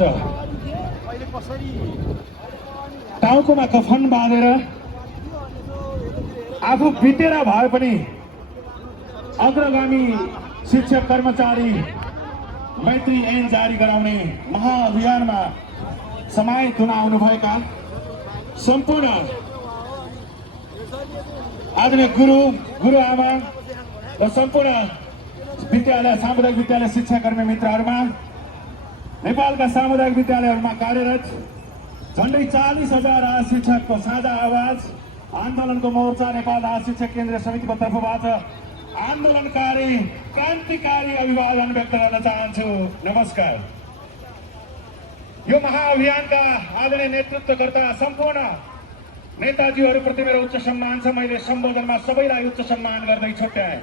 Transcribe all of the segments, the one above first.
तर्फबाट टाउकोमा कफन बाँधेर आफू बितेर भए पनि अग्रगामी शिक्षक कर्मचारी मैत्री ऐन जारी गराउने महाअभियानमा समाहित हुन आउनुभएका सम्पूर्ण आदरणीय गुरुआमा र सम्पूर्ण विद्यालय सामुदायिक विद्यालय शिक्षाकर्मी मित्रहरूमा, नेपालका सामुदायिक विद्यालयहरूमा कार्यरत झन्डै 40,000 शिक्षकको साझा आवाज आन्दोलनको मोर्चा नेपाल शिक्षक केन्द्रीय समितिको तर्फबाट आन्दोलनकारी क्रान्तिकारी अभिवादन व्यक्त गर्न चाहन्छु। नमस्कार। यो महाअभियानका आदरणीय नेतृत्वकर्ता सम्पूर्ण नेताजीहरूप्रति मेरो उच्च सम्मान छ। मैले सम्बोधनमा सबैलाई उच्च सम्मान गर्दै छुट्याएँ।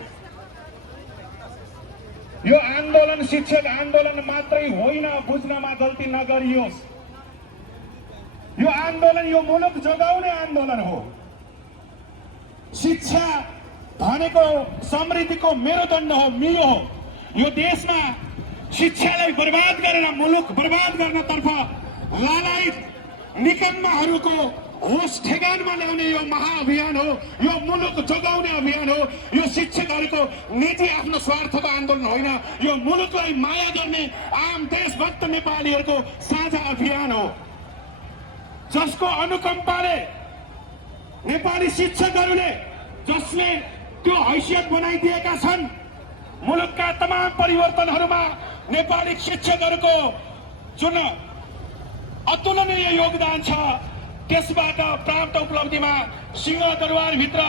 यो आन्दोलन शिक्षक आन्दोलन मात्रै होइन, बुझ्नमा गल्ती नगरियोस्। यो आन्दोलन यो मुलुक जोगाउने आन्दोलन हो। शिक्षा भनेको समृद्धिको मेरुदण्ड हो, मियो हो। यो देशमा शिक्षालाई बर्बाद गरेर मुलुक बर्बाद गर्नतर्फ लालायित निकम्माहरूको होस ठेगानमा ल्याउने यो महाअभियान हो। यो मुलुक जोगाउने अभियान हो। यो शिक्षकहरूको निजी आफ्नो स्वार्थको आन्दोलन होइन, यो मुलुकलाई माया गर्ने आम देशभक्त नेपालीहरूको साझा अभियान हो, जसको अनुकम्पाले नेपाली शिक्षकहरूले जसले त्यो हैसियत बनाइदिएका छन्। मुलुकका तमाम परिवर्तनहरूमा नेपाली शिक्षकहरूको जुन अतुलनीय योगदान छ, त्यसबाट प्राप्त उपलब्धिमा सिंहदरबारभित्र